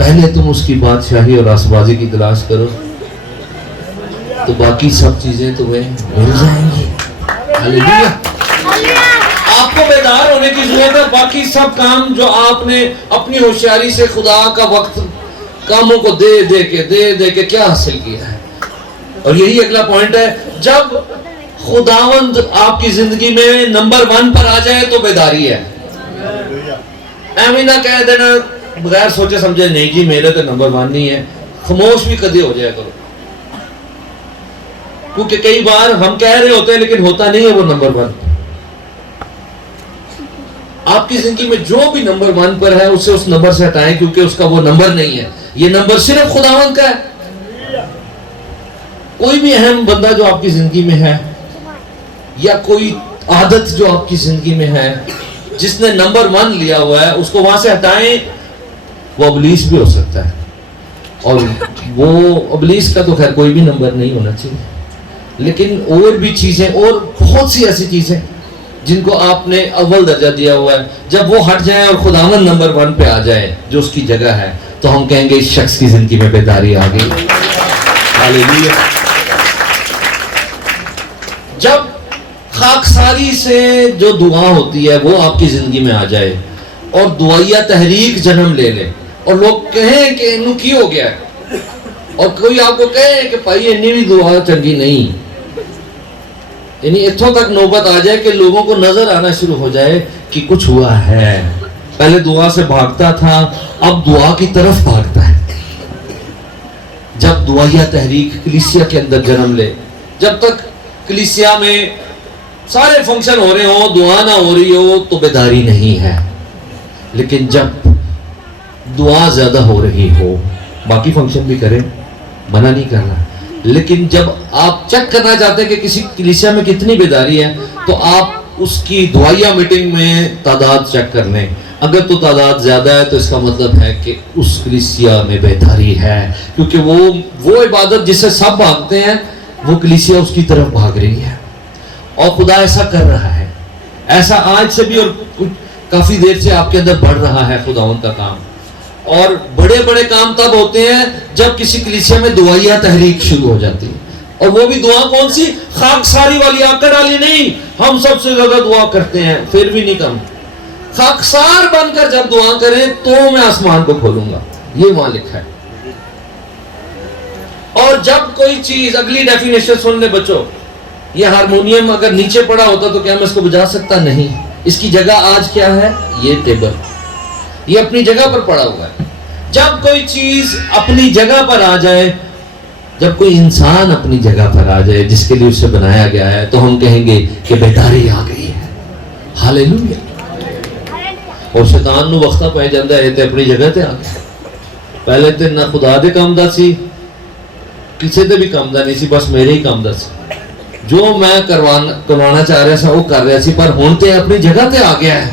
پہلے تم اس کی بادشاہی اور راسبازی کی تلاش کرو تو باقی سب چیزیں تمہیں مل جائیں گی. ہاللیلویا. آپ کو بیدار ہونے کی ضرورت ہے. باقی سب کام جو آپ نے اپنی ہوشیاری سے خدا کا وقت کاموں کو دے کے کیا حاصل کیا ہے. اور یہی اگلا پوائنٹ ہے, جب خداوند آپ کی زندگی میں نمبر 1 پر آ جائے تو بیداری ہے. ایویں نہ کہہ دینا بغیر سوچے سمجھے, نہیں جی میرے تو نمبر 1 نہیں ہے. خاموش بھی کدی ہو جائے کرو, کیونکہ کئی بار ہم کہہ رہے ہوتے ہیں لیکن ہوتا نہیں ہے وہ نمبر 1. آپ کی زندگی میں جو بھی نمبر 1 پر ہے اسے اس نمبر سے ہٹائیں, کیونکہ اس کا وہ نمبر نہیں ہے. یہ نمبر صرف خداوند کا ہے. کوئی بھی اہم بندہ جو آپ کی زندگی میں ہے یا کوئی عادت جو آپ کی زندگی میں ہے جس نے نمبر 1 لیا ہوا ہے, اس کو وہاں سے ہٹائیں. وہ ابلیس بھی ہو سکتا ہے, اور وہ ابلیس کا تو خیر کوئی بھی نمبر نہیں ہونا چاہیے, لیکن اور بھی چیزیں اور بہت سی ایسی چیزیں جن کو آپ نے اول درجہ دیا ہوا ہے, جب وہ ہٹ جائیں اور خداوند نمبر 1 پہ آ جائے جو اس کی جگہ ہے, تو ہم کہیں گے اس شخص کی زندگی میں بیداری آ گئی. ہاللیلویا. جب خاکساری سے جو دعا ہوتی ہے وہ آپ کی زندگی میں آ جائے اور دعائیہ تحریک جنم لے لے, اور لوگ کہیں کہ انہوں کی ہو گیا ہے, اور کوئی آپ کو کہے کہ بھائی انی بھی دعا چنگی نہیں, یعنی اتھوں تک نوبت آ جائے کہ لوگوں کو نظر آنا شروع ہو جائے کہ کچھ ہوا ہے. پہلے دعا سے بھاگتا تھا, اب دعا کی طرف بھاگتا ہے. جب دعائیہ تحریک کلیسیا کے اندر جنم لے, جب تک کلیسیا میں سارے فنکشن ہو رہے ہوں, دعا نہ ہو رہی ہو, تو بیداری نہیں ہے. لیکن جب دعا زیادہ ہو رہی ہو, باقی فنکشن بھی کریں, منع نہیں کر رہا, لیکن جب آپ چیک کرنا چاہتے ہیں کہ کسی کلیسیا میں کتنی بیداری ہے, تو آپ اس کی دعائیہ میٹنگ میں تعداد چیک کر لیں. اگر تو تعداد زیادہ ہے تو اس کا مطلب ہے کہ اس کلیسیا میں بیداری ہے, کیونکہ وہ عبادت جس سے سب بھاگتے ہیں وہ کلیسیا اس کی طرف بھاگ رہی ہے. اور خدا ایسا کر رہا ہے, ایسا آج سے بھی اور کافی دیر سے آپ کے اندر بڑھ رہا ہے خداوند کا کام. اور بڑے بڑے کام تب ہوتے ہیں جب کسی کلیسیا میں دعائیہ تحریک شروع ہو جاتی ہے, اور وہ بھی دعا کون سی, خاکساری والی آکر ڈالی نہیں. ہم سب سے زیادہ دعا کرتے ہیں پھر بھی نہیں کم. خاکسار بن کر جب دعا کریں تو میں آسمان کو کھولوں گا, یہ وہاں لکھا ہے. اور جب کوئی چیز, اگلی ڈیفینیشن سن لے بچوں, یہ ہارمونیم اگر نیچے پڑا ہوتا تو کیا میں اس کو بجا سکتا؟ نہیں. اس کی جگہ آج کیا ہے, یہ ٹیبل, یہ اپنی جگہ پر پڑا ہوا ہے. جب کوئی چیز اپنی جگہ پر آ جائے, جب کوئی انسان اپنی جگہ پر آ جائے جس کے لیے اسے بنایا گیا ہے, تو ہم کہیں گے کہ بیداری آ گئی ہے. ہاللیلویا. اور شیطان نو وقتا پہ جاندہ ہے تے اپنی جگہ تے آ گیا. پہلے تے نہ خدا دے کام دا سی, کسی تے بھی کام دا نہیں سی, بس میرے ہی کام دا سی. جو میں کروانا چاہ رہا سا وہ کر رہا سی, پر ہون تے اپنی جگہ تے آ گیا ہے.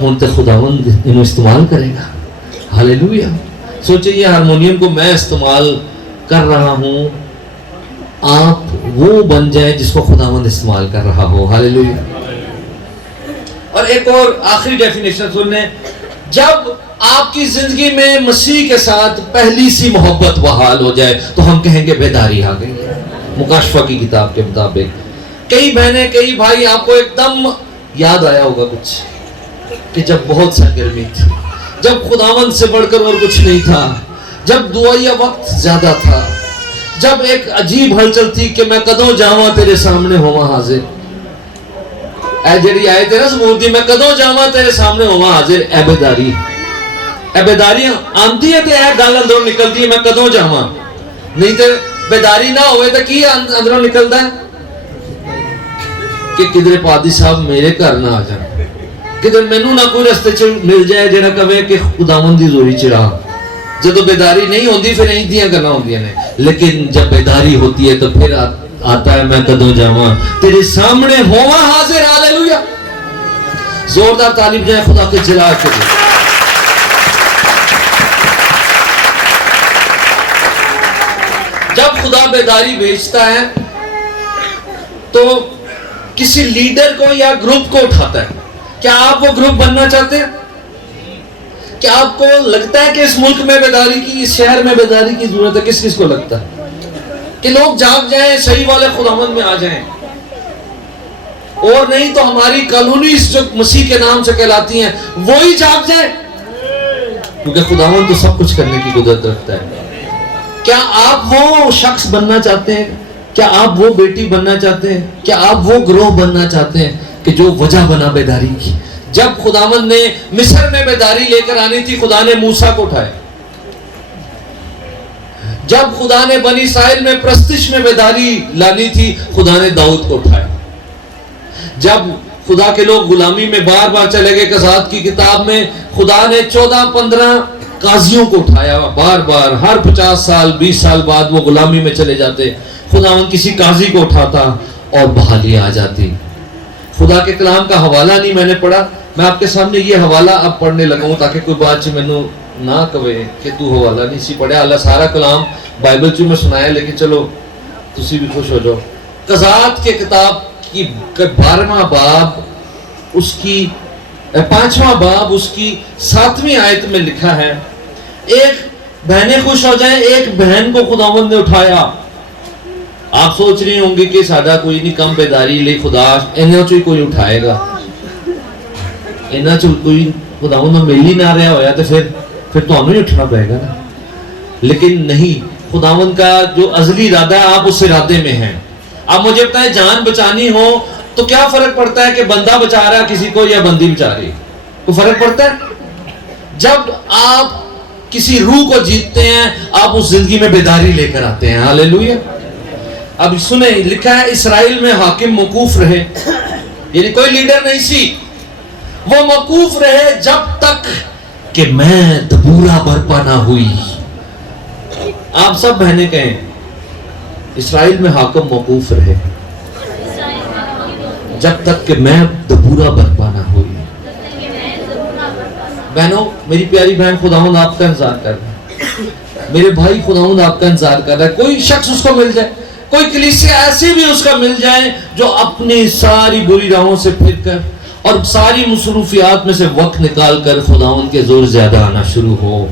ہون تے خداوند انہوں استعمال کرے گا. ہاللیلویا. سوچیں یہ ہارمونیم کو میں استعمال کر رہا ہوں, آپ وہ بن جائیں جس کو خداوند استعمال کر رہا ہو. ہاللیلویا. اور ایک اور آخری ڈیفینیشن سنیں, جب آپ کی زندگی میں مسیح کے ساتھ پہلی سی محبت بحال ہو جائے تو ہم کہیں گے بیداری آ گئی. مکاشفہ کی کتاب کے مطابق کئی بہنیں کئی بھائی آپ کو ایک دم یاد آیا ہوگا کچھ کہ جب بہت سرگرمی تھی, جب خداوند سے بڑھ کر اور کچھ نہیں تھا, جب دعائیہ وقت زیادہ تھا, جب ایک عجیب ہلچل تھی کہ میں کدوں جاواں تیرے سامنے ہوا حاضر. اے جڑی آئے تیرا سبور دی, میں کدوں جاواں تیرے سامنے ہوا حاضر. اے بیداری, اے بیداری آنتی ہے تے اے گل اندروں نکلتی ہے, میں کدوں جاواں. نہیں تے بیداری نہ ہوئے تو کی اندروں نکلتا ہے کہ کدھر پادی صاحب میرے گھر نہ آ جائیں, کدھر مینوں نہ کوئی رستے چ مل جائے جڑا کہے کہ خداوند دی زوری چڑھا. جدو بیداری نہیں ہوندی پھر نہیں دیاں گلاں ہوندیاں نے, لیکن جب بیداری ہوتی ہے تو پھر آتا ہے میں کدوں جاواں تیرے سامنے ہواں حاضر. ہاللیلویا. زوردار تعریف جائے خدا کے جلال کے لیے. جب خدا بیداری بھیجتا ہے تو کسی لیڈر کو یا گروپ کو اٹھاتا ہے. کیا آپ وہ گروپ بننا چاہتے ہیں؟ کیا آپ کو لگتا ہے کہ اس ملک میں بیداری کی، اس شہر میں بیداری کی ضرورت ہے؟ کس کس کو لگتا ہے کہ لوگ جاگ جائیں، صحیح والے خداوند میں آ جائیں؟ اور نہیں تو ہماری کالونیز جو مسیح کے نام سے کہلاتی ہیں وہی جاگ جائیں، کیونکہ خداوند تو سب کچھ کرنے کی قدرت رکھتا ہے۔ کیا آپ وہ شخص بننا چاہتے ہیں؟ کیا آپ وہ بیٹی بننا چاہتے ہیں؟ کیا آپ وہ گروہ بننا چاہتے ہیں کہ جو وجہ بنا بیداری کی؟ جب خداوند نے مصر میں بیداری لے کر آنی تھی، خدا نے موسیٰ کو اٹھایا۔ جب خدا نے بنی اسرائیل میں پرستش میں بیداری لانی تھی، خدا نے داؤد کو اٹھایا۔ جب خدا کے لوگ غلامی میں بار بار چلے گئے، قضات کی کتاب میں خدا نے 14-15 قاضیوں کو اٹھایا، بار بار ہر 50 سال 20 سال بعد وہ غلامی میں چلے جاتے، خداوند کسی قاضی کو اٹھاتا اور بحالی آ جاتی۔ خدا کے کلام کا حوالہ نہیں میں نے پڑھا، میں آپ کے سامنے یہ حوالہ اب پڑھنے لگا ہوں تاکہ کوئی بات چی مینوں نہ کہے کہ تو حوالہ نہیں سی پڑھے۔ اللہ سارا کلام بائبل چ میں سنایا، لیکن چلو تسی بھی خوش ہو جاؤ۔ قضات کے کتاب کی 12واں باب اس کی 5واں باب اس کی 7ویں آیت میں لکھا ہے، ایک بہنیں خوش ہو جائیں، ایک بہن کو خداوند نے اٹھایا۔ آپ سوچ رہے ہوں گے کہ سادہ کوئی نہیں کم بیداری لے خدا انہاں چوں کوئی اٹھائے گا، انہاں چوں کوئی خداوند میں مل ہی نہ رہا ہویا تو پھر تو ہمیں اٹھنا پڑے گا نا۔ لیکن نہیں، خداوند کا جو ازلی ارادہ ہے آپ اس ارادے میں ہیں۔ اب مجھے بتائیں جان بچانی ہو تو کیا فرق پڑتا ہے کہ بندہ بچا رہا ہے کسی کو یا بندی بچا رہی ہے؟ کوئی فرق پڑتا ہے؟ جب آپ کسی روح کو جیتتے ہیں آپ اس زندگی میں بیداری لے کر آتے ہیں۔ ہاللیلویا۔ اب سنیں، لکھا ہے اسرائیل میں حاکم موقوف رہے، یعنی کوئی لیڈر نہیں سی، وہ موقوف رہے جب تک کہ میں دبورا برپا نہ ہوئی۔ آپ سب بہنیں کہیں اسرائیل میں حاکم موقوف رہے جب تک کہ میں دبورا برپا نہ ہوئی۔ بہنوں، میری پیاری بہن، خداوند آپ کا انتظار کر رہا ہے، میرے بھائی خداوند آپ کا انتظار کر رہا ہے۔ کوئی شخص اس کو مل جائے، کوئی کلیسیا ایسی بھی اس کا مل جائے جو اپنی ساری بری راہوں سے پھر کر اور ساری مصروفیات میں سے وقت نکال کر خداوند کے زور زیادہ آنا شروع ہو،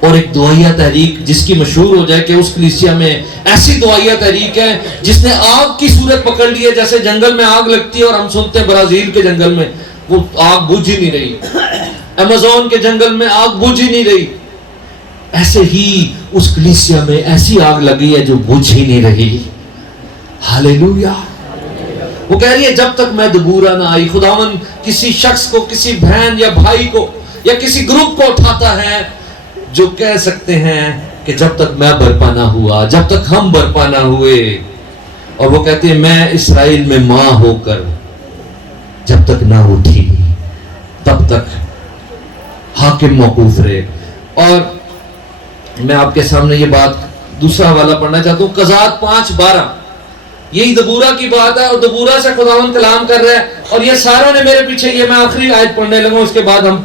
اور ایک دعائیہ تحریک جس کی مشہور ہو جائے کہ اس کلیسیا میں ایسی دعائیہ تحریک ہے جس نے آگ کی صورت پکڑ لی ہے، جیسے جنگل میں آگ لگتی ہے اور ہم سنتے ہیں برازیل کے جنگل میں وہ آگ بجھ ہی نہیں رہی، ایمیزون کے جنگل میں آگ بجھ ہی نہیں رہی، ایسے ہی اس کلیسیا میں ایسی آگ لگی ہے جو بجھ ہی نہیں رہی۔ ہاللیلویا۔ وہ کہہ رہی ہے جب تک میں دبورا نہ آئی۔ خداوند کسی شخص کو، کسی بہن یا بھائی کو یا کسی گروپ کو اٹھاتا ہے جو کہہ سکتے ہیں کہ جب تک میں برپا نہ ہوا، جب تک ہم برپا نہ ہوئے، اور وہ کہتے ہیں میں اسرائیل میں ماں ہو کر جب تک نہ اٹھی تب تک حاکم موقوف رہے۔ اور میں آپ کے سامنے یہ بات دوسرا حوالہ پڑھنا چاہتا ہوں، قضات 5:12، یہی دبورا کی بات ہے اور دبورا سے خداوند کلام کر رہا ہے، اور یہ ساروں نے میرے پیچھے، یہ میں آخری آیت پڑھنے لگا ہوں، اس کے بعد ہم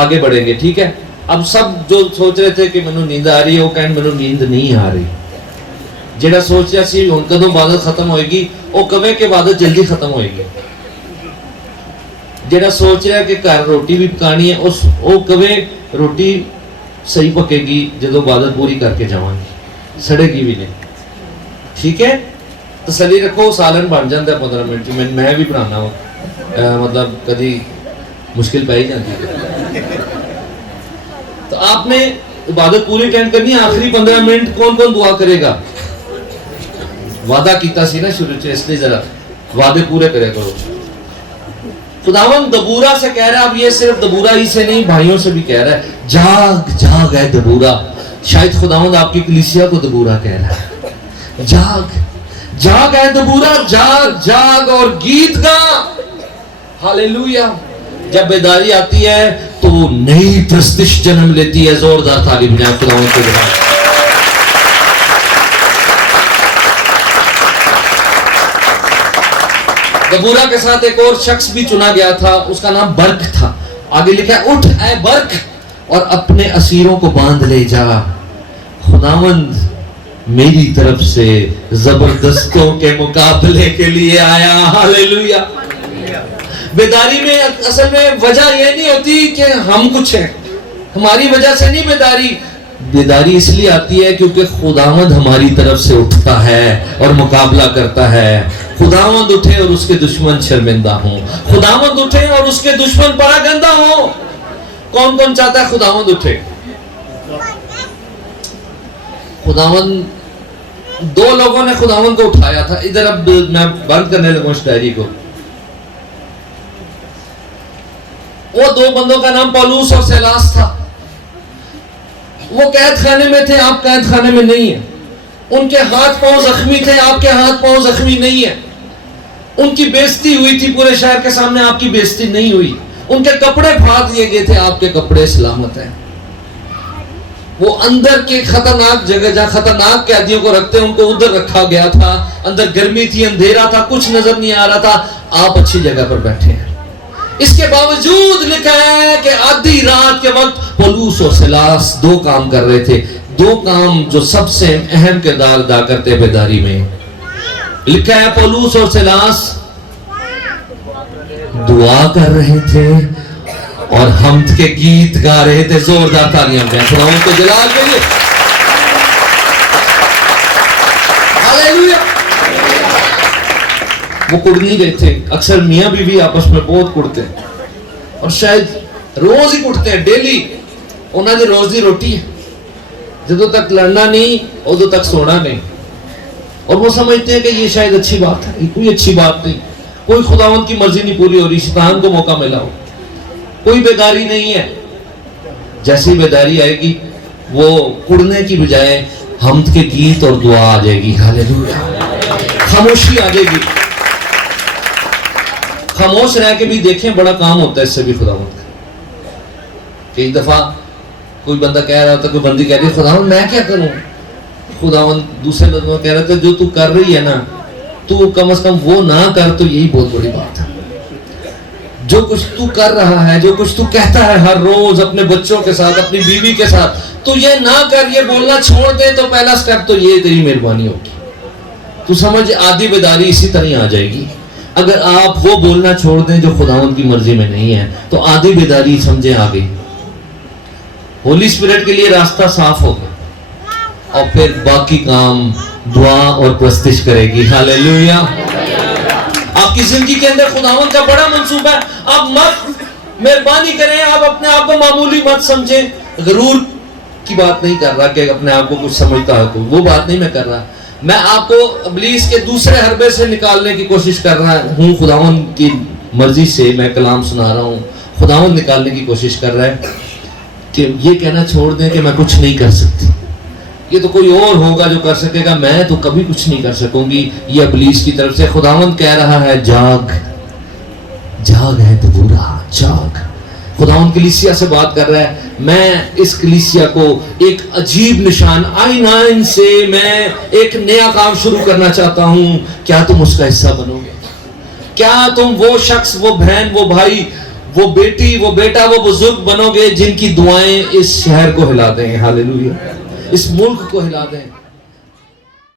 آگے بڑھیں گے، ٹھیک ہے؟ اب سب جو سوچ رہے تھے کہ مینوں نیند آ رہی ہے، وہ کہیں مینوں نیند نہیں آ رہی۔ جڑا سوچ رہا سی ہن کدوں عبادت ختم ہوئے گی، وہ کہے کہ عبادت جلدی ختم ہوئے گی۔ جڑا سوچ رہا ہے کہ گھر روٹی بھی پکانی ہے، وہ کہے روٹی صحیح پکے گی جدوں عبادت پوری کر کے جاواں گی، سڑے گی بھی نہیں، ٹھیک ہے؟ تسلی رکھو، سالن بن جاتا ہے 15 منٹ میں بھی بنانا ہوں، مطلب کدی مشکل پہ ہی جاتی ہے۔ تو آپ نے عبادت پوری ٹائم کرنی ہے، آخری 15 منٹ کون کون دعا کرے گا؟ وعدہ کیتا سی نا شروع سے، اس لیے ذرا وعدے پورے کرے کرو۔ خداوند دبورا سے کہہ رہا ہے، اب یہ صرف دبورا ہی سے نہیں، بھائیوں سے بھی کہہ رہا ہے، جاگ جاگ اے دبورا۔ شاید خداوند آپ کی کلیسیا کو دبورا کہہ رہا ہے، جاگ جاگ اے دبورا، جاگ جاگ اور گیت گا۔ ہاللیلویا۔ جب بیداری آتی ہے تو نئی پرستش جنم لیتی ہے۔ زوردار تعریف بجائے خداوند کے لیے۔ دبورا کے ساتھ ایک اور شخص بھی چنا گیا تھا، اس کا نام برق تھا۔ آگے لکھا ہے، اٹھ اے برق اور اپنے اسیروں کو باندھ لے جا، خداوند میری طرف سے زبردستوں کے مقابلے کے لیے آیا۔ ہاللیلویا۔ بیداری میں اصل میں وجہ یہ نہیں ہوتی کہ ہم کچھ ہیں، ہماری وجہ سے نہیں بیداری، بیداری اس لیے آتی ہے کیونکہ خداوند ہماری طرف سے اٹھتا ہے اور مقابلہ کرتا ہے. خداوند اٹھے اور اس کے دشمن شرمندہ ہوں، خداوند اٹھے اور اس کے دشمن پراگندہ ہوں. کون کون چاہتا ہے خداوند اٹھے؟ خداوند، دو لوگوں نے خداوند کو اٹھایا تھا. ادھر اب میں بند کرنے لگوں اس ڈائری کو. وہ دو بندوں کا نام پولوس اور سیلاس تھا. وہ قید خانے میں تھے، آپ قید خانے میں نہیں ہیں. ان کے ہاتھ پاؤں زخمی تھے، آپ کے ہاتھ پاؤں زخمی نہیں ہیں. ان کی بےزتی ہوئی تھی پورے شہر کے سامنے، آپ کی بےزتی نہیں ہوئی. ان کے کپڑے پھاڑ دیے گئے تھے، آپ کے کپڑے سلامت ہیں. وہ اندر کے خطرناک جگہ جہاں خطرناک قیدیوں کو رکھتے ہیں ان کو ادھر رکھا گیا تھا. اندر گرمی تھی، اندھیرا تھا، کچھ نظر نہیں آ رہا تھا. آپ اچھی جگہ پر بیٹھے ہیں. اس کے باوجود لکھا ہے کہ آدھی رات کے وقت پولوس اور سیلاس دو کام کر رہے تھے، دو کام جو سب سے اہم کردار ادا کرتے بیداری میں. لکھا ہے پولوس اور سیلاس دعا کر رہے تھے اور حمد کے گیت گا رہے تھے. زوردار تالیاں دیں خداوند کو جلال کے لیے. ہاللیلویا. وہ کڑ نہیں گئے تھے. اکثر میاں بیوی آپس میں بہت کڑتے ہیں اور شاید روز ہی کڑتے ہیں، ڈیلی. انہوں نے روز دی روٹی ہے، جدوں تک لڑنا نہیں ادو تک سونا نہیں. اور وہ سمجھتے ہیں کہ یہ شاید اچھی بات ہے. کوئی اچھی بات نہیں، کوئی خداوند کی مرضی نہیں پوری ہو رہی، شیطان کو موقع ملا ہو. کوئی بیداری نہیں ہے. جیسی بیداری آئے گی وہ کڑنے کی بجائے حمد کے گیت اور دعا آ جائے گی. ہاللیلویا. خاموشی آ جائے گی. خاموش رہ کے بھی دیکھیں، بڑا کام ہوتا ہے اس سے بھی خداوند کا. کئی دفعہ کوئی بندہ کہہ رہا ہوتا، کوئی بندی کہہ رہی ہے خداوند میں کیا کروں. خداوند دوسرے لوگوں کہہ رہا تھا جو تو کر رہی ہے نا، تو کم از کم وہ نہ کر تو یہی بہت بڑی بات ہے. جو کچھ تو کر رہا ہے، جو کچھ تو کہتا ہے ہر روز اپنے بچوں کے ساتھ، اپنی بیوی کے ساتھ، تو یہ نہ کر، یہ بولنا چھوڑ دے تو پہلا سٹیپ تو یہ تیری مہربانی ہوگی. تو سمجھ آدھی بیداری اسی طرح آ جائے گی. اگر آپ وہ بولنا چھوڑ دیں جو خداوند کی مرضی میں نہیں ہے تو آدھی بیداری سمجھیں آ گئی. ہولی اسپرٹ کے لیے راستہ صاف ہوگا اور پھر باقی کام دعا اور پرستش کرے گی. ہاللیلویا. آپ کی زندگی کے اندر خداوند کا بڑا منصوبہ ہے. آپ مت مہربانی کریں، آپ اپنے آپ کو معمولی مت سمجھیں. غرور کی بات نہیں کر رہا کہ اپنے آپ کو کچھ سمجھتا ہے، وہ بات نہیں میں کر رہا. میں آپ کو ابلیس کے دوسرے حربے سے نکالنے کی کوشش کر رہا ہوں. خداوند کی مرضی سے میں کلام سنا رہا ہوں. خداوند نکالنے کی کوشش کر رہا ہے کہ یہ کہنا چھوڑ دیں کہ میں کچھ نہیں کر سکتی، یہ تو کوئی اور ہوگا جو کر سکے گا، میں تو کبھی کچھ نہیں کر سکوں گی. یہ ابلیس کی طرف سے. خداوند کہہ رہا ہے جاگ، جاگ ہے تو برا جاگ. خداوند کلیسیا سے بات کر رہا ہے. میں اس کلیسیا کو ایک عجیب نشان I9 سے میں ایک نیا کام شروع کرنا چاہتا ہوں. کیا تم اس کا حصہ بنو گے؟ کیا تم وہ شخص، وہ بہن، وہ بھائی، وہ بیٹی، وہ بیٹا، وہ بزرگ بنو گے جن کی دعائیں اس شہر کو ہلا دیں؟ ہاللیلویا. اس ملک کو ہلا دیں.